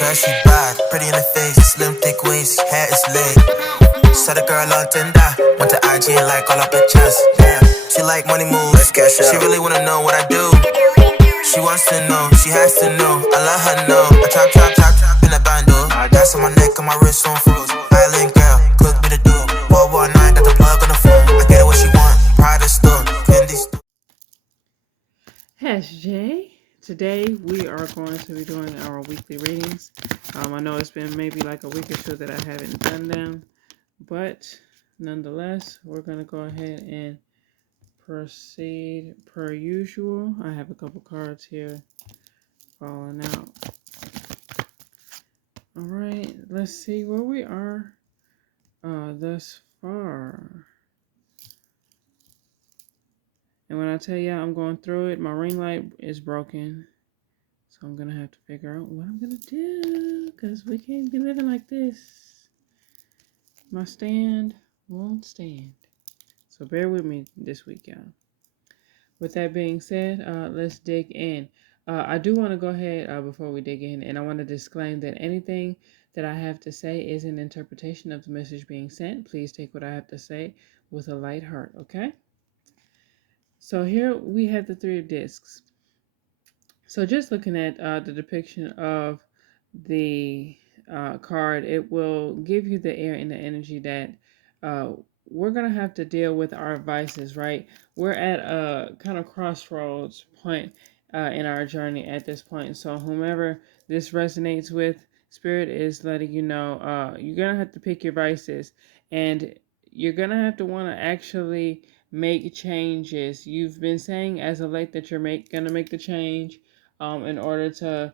girl, she bad, pretty in the face, slim, thick waist, hair is laid. Saw the girl on Tinder, went to IG and like all her pictures. Damn, she like money moves, she really wanna know what I do. She wants to know, she has to know, I let her know. I trap in a bando. Gas on my neck and my wrist on froze. Island girl, cook me the dough. 419, got the plug on the phone. I get her what she want, pride store, Fendi store. Jay. Today we are going to be doing our weekly readings. I know it's been maybe like a week or two that I haven't done them, but nonetheless, we're going to go ahead and proceed per usual. I have a couple cards here falling out. All right, let's see where we are thus far. And when I tell you I'm going through it, my ring light is broken. So I'm going to have to figure out what I'm going to do, because we can't be living like this. My stand won't stand. So bear with me this week, y'all. With that being said, let's dig in. I do want to go ahead before we dig in, and I want to disclaim that anything that I have to say is an interpretation of the message being sent. Please take what I have to say with a light heart, okay? So here we have the Three of Discs. So just looking at the depiction of the card, it will give you the air and the energy that we're going to have to deal with our vices, right? We're at a kind of crossroads point in our journey at this point. So whomever this resonates with, Spirit is letting you know you're going to have to pick your vices, and you're going to have to want to actually make changes. You've been saying as of late that you're going to make the change in order to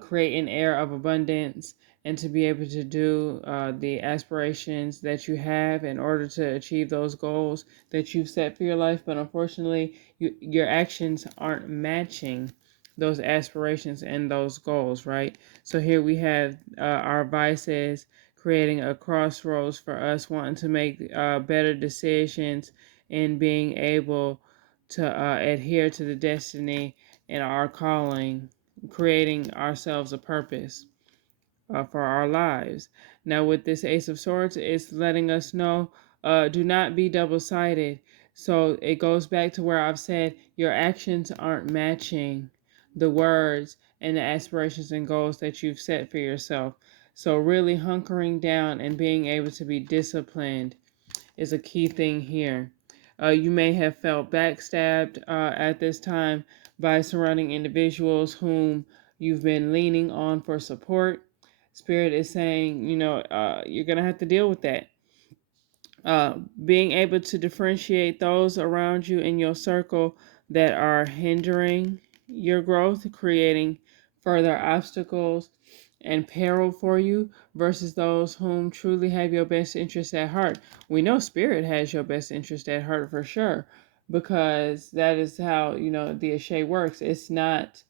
create an air of abundance and to be able to do the aspirations that you have in order to achieve those goals that you've set for your life. But unfortunately, your actions aren't matching those aspirations and those goals, right? So here we have our vices creating a crossroads for us wanting to make better decisions and being able to adhere to the destiny in our calling, creating ourselves a purpose for our lives. Now, with this Ace of Swords, it's letting us know do not be double-sided. So it goes back to where I've said your actions aren't matching the words and the aspirations and goals that you've set for yourself. So really hunkering down and being able to be disciplined is a key thing here. You may have felt backstabbed at this time by surrounding individuals whom you've been leaning on for support. Spirit is saying, you're going to have to deal with that. Being able to differentiate those around you in your circle that are hindering your growth, creating further obstacles and peril for you, versus those whom truly have your best interest at heart. We know Spirit has your best interest at heart for sure, because that is how, the Ashe works. It's not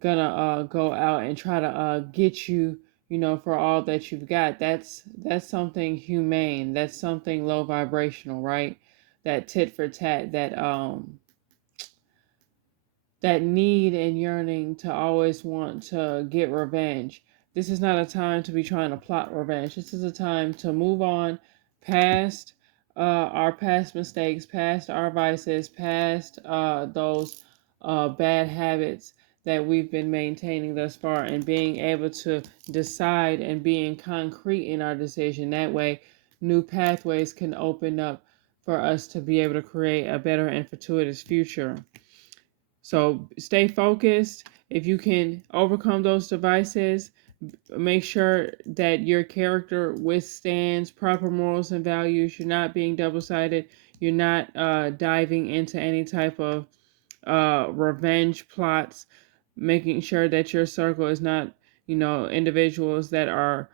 gonna go out and try to get you, for all that you've got. That's something humane. That's something low vibrational, right? That tit for tat, that need and yearning to always want to get revenge. This is not a time to be trying to plot revenge. This is a time to move on past our past mistakes, past our vices, past those bad habits that we've been maintaining thus far, and being able to decide and being concrete in our decision. That way, new pathways can open up for us to be able to create a better and fortuitous future. So stay focused. If you can overcome those devices, make sure that your character withstands proper morals and values. You're not being double-sided. You're not diving into any type of revenge plots. Making sure that your circle is not, individuals that are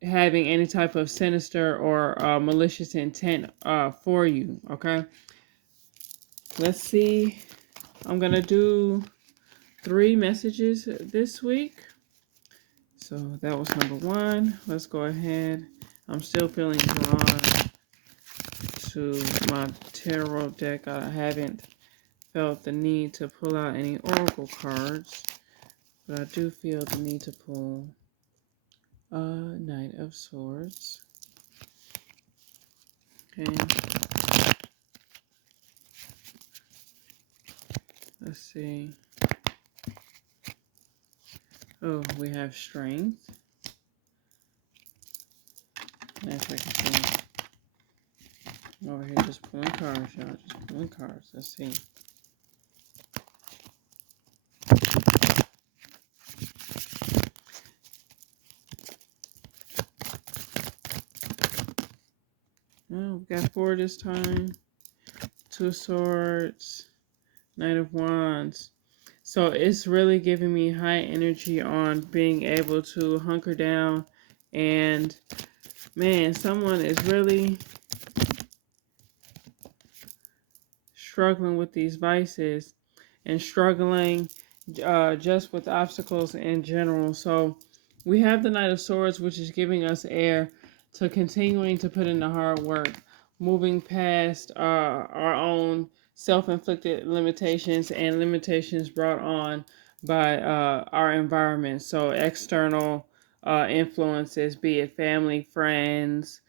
having any type of sinister or malicious intent for you, okay? Let's see. I'm going to do 3 messages this week. So that was number 1. Let's go ahead. I'm still feeling drawn to my tarot deck. I haven't felt the need to pull out any oracle cards. but I do feel the need to pull a Knight of Swords. Okay. Let's see. Oh, we have Strength. If I can see. Over here, just pulling cards, y'all. Just pulling cards. Let's see. Oh, we got 4 this time. 2 of Swords. Knight of Wands. So it's really giving me high energy on being able to hunker down. And, man, someone is really struggling with these vices and struggling just with obstacles in general. So we have the Knight of Swords, which is giving us air to continuing to put in the hard work, moving past our own self-inflicted limitations and limitations brought on by our environment. So external influences, be it family, friends,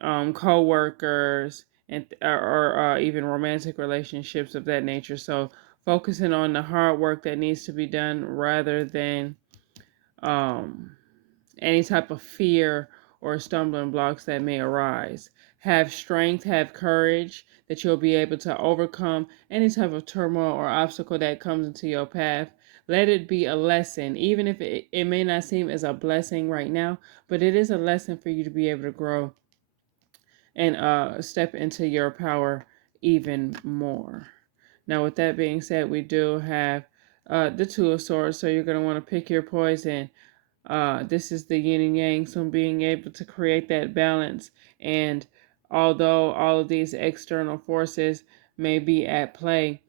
co-workers, and or even romantic relationships of that nature. So focusing on the hard work that needs to be done rather than um, any type of fear or stumbling blocks that may arise. Have strength, have courage that you'll be able to overcome any type of turmoil or obstacle that comes into your path. Let it be a lesson, even if it may not seem as a blessing right now, but it is a lesson for you to be able to grow and step into your power even more. Now, with that being said, we do have the Two of Swords, so you're going to want to pick your poison. This is the yin and yang, so being able to create that balance. And although all of these external forces may be at play,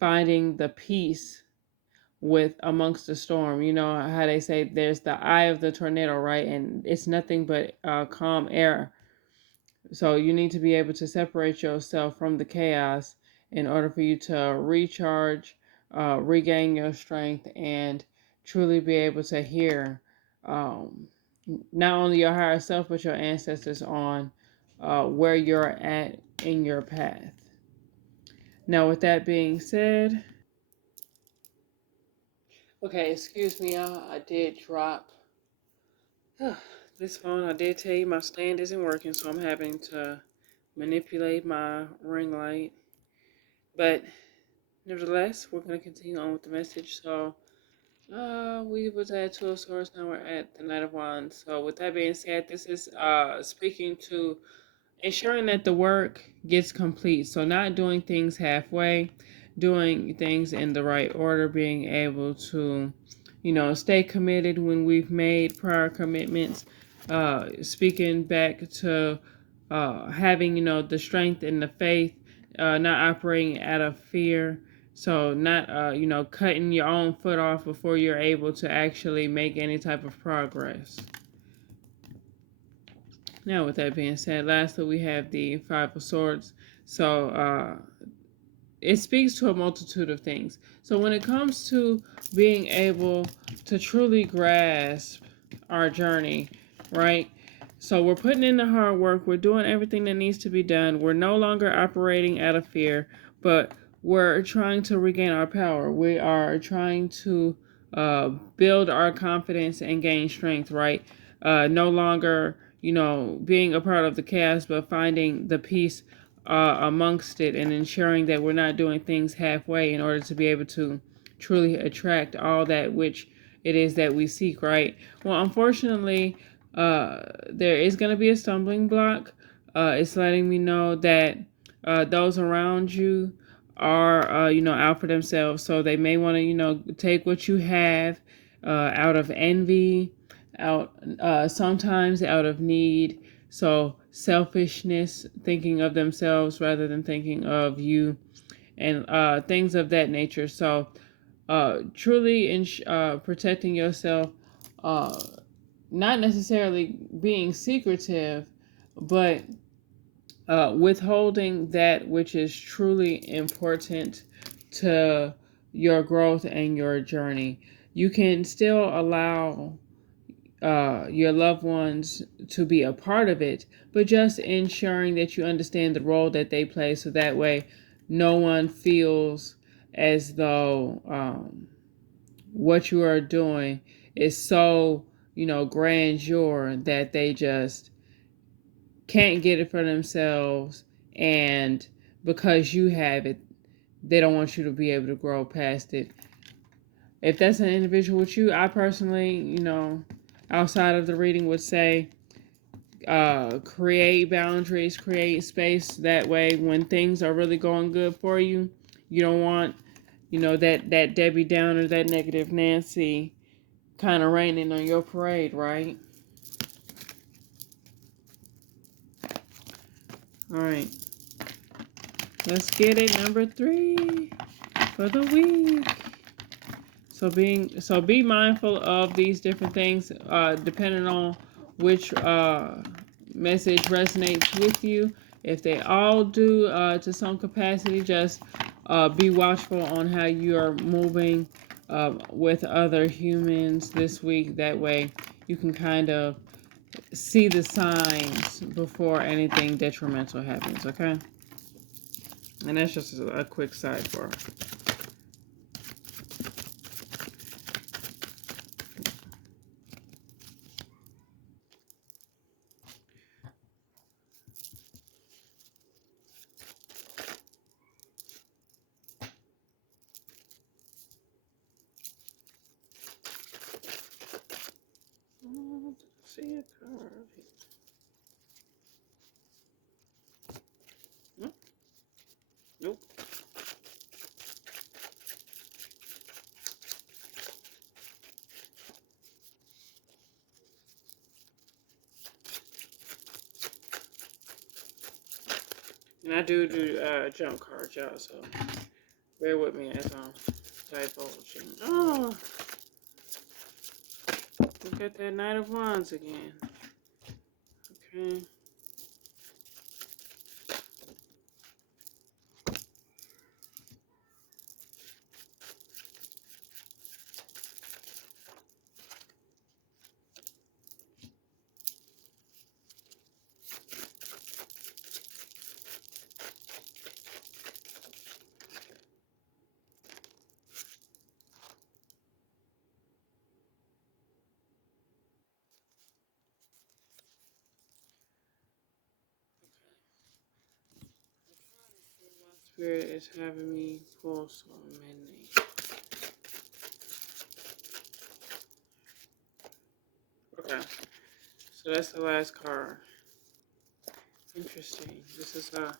finding the peace with amongst the storm. You know how they say there's the eye of the tornado, right? And it's nothing but calm air. So you need to be able to separate yourself from the chaos in order for you to recharge, regain your strength, and truly be able to hear um, not only your higher self but your ancestors on where you're at in your path. Now, with that being said, okay, excuse me, y'all. I did drop this phone. I did tell you my stand isn't working, so I'm having to manipulate my ring light. But nevertheless, we're going to continue on with the message. So, we was at Two of Swords, now we're at the Knight of Wands. So, with that being said, this is speaking to ensuring that the work gets complete. So, not doing things halfway, doing things in the right order, being able to, stay committed when we've made prior commitments. Speaking back to having, the strength and the faith, not operating out of fear. So not, cutting your own foot off before you're able to actually make any type of progress. Now, with that being said, lastly, we have the Five of Swords. So it speaks to a multitude of things. So when it comes to being able to truly grasp our journey, right? So we're putting in the hard work. We're doing everything that needs to be done. We're no longer operating out of fear, but we're trying to regain our power. We are trying to build our confidence and gain strength, right? No longer, being a part of the chaos, but finding the peace amongst it and ensuring that we're not doing things halfway in order to be able to truly attract all that which it is that we seek, right? Well, unfortunately, there is going to be a stumbling block. It's letting me know that those around you are, out for themselves. So they may want to, take what you have out of envy, sometimes out of need. So selfishness, thinking of themselves rather than thinking of you, and things of that nature. So truly protecting yourself, not necessarily being secretive, but withholding that which is truly important to your growth and your journey. you can still allow your loved ones to be a part of it, but just ensuring that you understand the role that they play, so that way no one feels as though what you are doing is so, grandeur that they just can't get it for themselves, and because you have it, they don't want you to be able to grow past it. If that's an individual with you, I personally, outside of the reading, would say create boundaries, create space. That way, when things are really going good for you, you don't want, that Debbie Downer, that negative Nancy kind of raining on your parade, right? All right. Let's get it. Number 3 for the week. So be mindful of these different things, depending on which message resonates with you. If they all do to some capacity, just be watchful on how you are moving with other humans this week. That way you can kind of see the signs before anything detrimental happens, okay? And that's just a quick sidebar. See a card. Nope. Nope. And I do jump cards, y'all, so bear with me as I'm divulging. Oh, look at that Knight of Wands again. Okay. Spirit is having me pull so many. Okay. So that's the last card. Interesting. This is a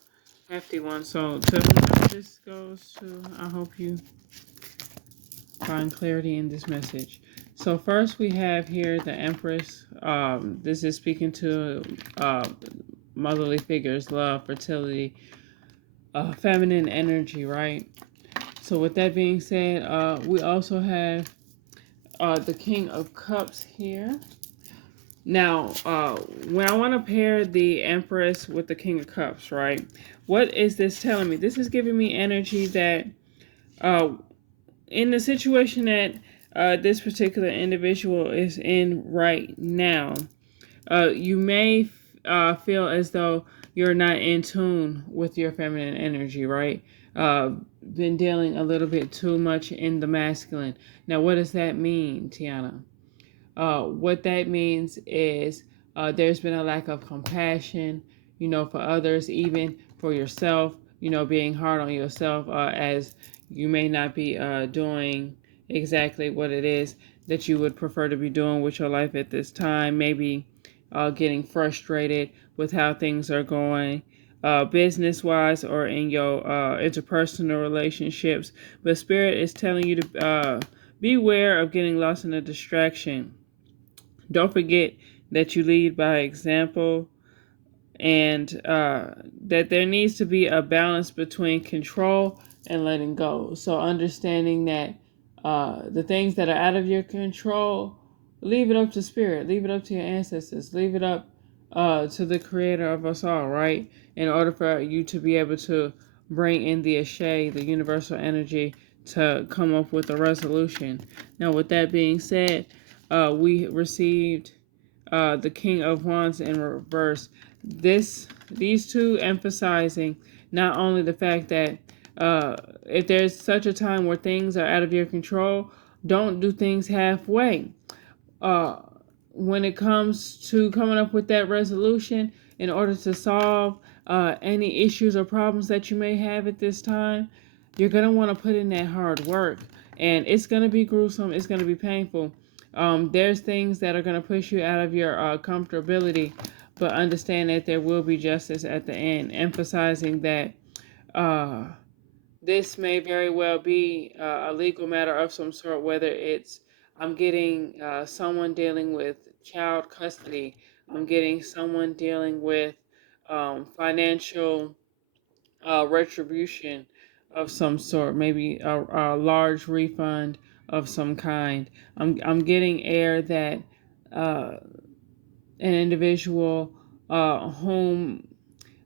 hefty one. So to whoever this goes to, I hope you find clarity in this message. So first we have here the Empress. This is speaking to motherly figures, love, fertility, feminine energy, right? So with that being said, we also have the King of Cups here. Now, when I want to pair the Empress with the King of Cups, right? What is this telling me? This is giving me energy that in the situation that this particular individual is in right now, you may feel as though you're not in tune with your feminine energy, right? Been dealing a little bit too much in the masculine. Now, what does that mean, Tiana? What that means is there's been a lack of compassion, for others, even for yourself, being hard on yourself, as you may not be doing exactly what it is that you would prefer to be doing with your life at this time. Maybe getting frustrated with how things are going, business wise or in your interpersonal relationships. But Spirit is telling you to beware of getting lost in a distraction. Don't forget that you lead by example, and that there needs to be a balance between control and letting go. So understanding that the things that are out of your control, leave it up to Spirit, leave it up to your ancestors, leave it up to the creator of us all, right? In order for you to be able to bring in the Ashe, the universal energy, to come up with a resolution. Now, with that being said, we received the King of Wands in reverse. These two emphasizing not only the fact that if there's such a time where things are out of your control, don't do things halfway. Uh, when it comes to coming up with that resolution in order to solve any issues or problems that you may have at this time, you're going to want to put in that hard work. And it's going to be gruesome, it's going to be painful. There's things that are going to push you out of your comfortability, but understand that there will be justice at the end, emphasizing that this may very well be a legal matter of some sort, whether it's I'm getting someone dealing with child custody, I'm getting someone dealing with financial retribution of some sort, maybe a large refund of some kind. I'm getting air that an individual whom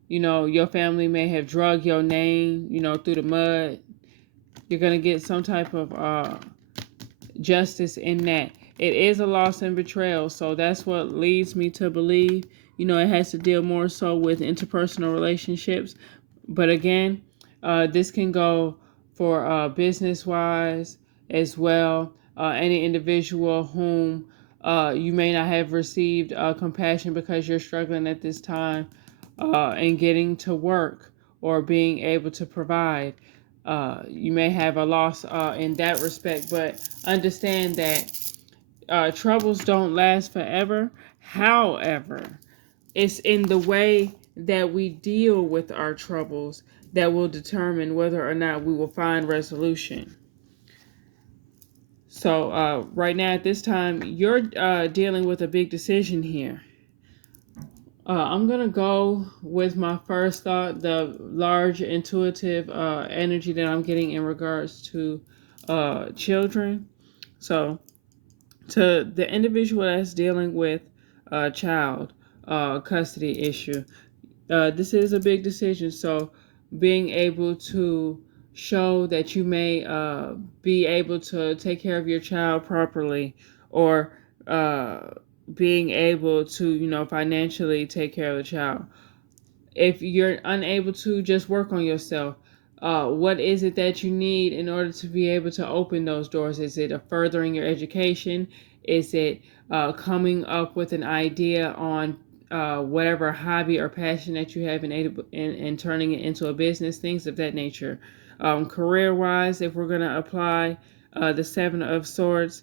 your family may have drug your name through the mud. You're gonna get some type of justice in that. It is a loss and betrayal, so that's what leads me to believe it has to deal more so with interpersonal relationships. But again, this can go for business wise as well. Any individual whom you may not have received compassion because you're struggling at this time and getting to work or being able to provide. You may have a loss in that respect, but understand that troubles don't last forever. However, it's in the way that we deal with our troubles that will determine whether or not we will find resolution. So, right now at this time, you're dealing with a big decision here. I'm going to go with my first thought, the large intuitive energy that I'm getting in regards to children. So, to the individual that's dealing with a child custody issue, this is a big decision. So, being able to show that you may be able to take care of your child properly, or being able to, financially take care of the child. If you're unable to, just work on yourself. What is it that you need in order to be able to open those doors? Is it furthering your education? Is it coming up with an idea on whatever hobby or passion that you have and turning it into a business, things of that nature? Career-wise, if we're going to apply the Seven of Swords,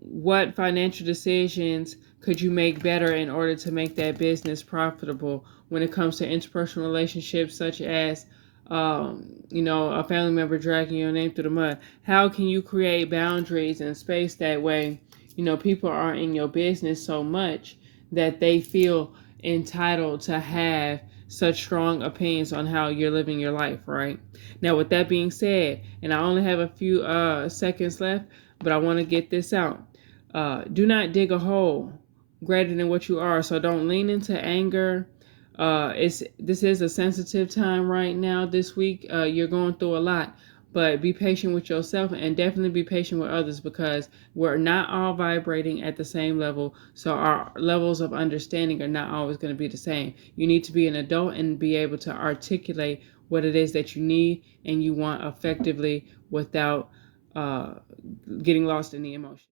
what financial decisions could you make better in order to make that business profitable? When it comes to interpersonal relationships, such as a family member dragging your name through the mud, how can you create boundaries and space that way people aren't in your business so much that they feel entitled to have such strong opinions on how you're living your life, right? Now, with that being said, and I only have a few seconds left, but I want to get this out. Do not dig a hole greater than what you are. So don't lean into anger. This is a sensitive time right now. This week, you're going through a lot, but be patient with yourself and definitely be patient with others, because we're not all vibrating at the same level. So our levels of understanding are not always going to be the same. You need to be an adult and be able to articulate what it is that you need and you want effectively without getting lost in the emotion.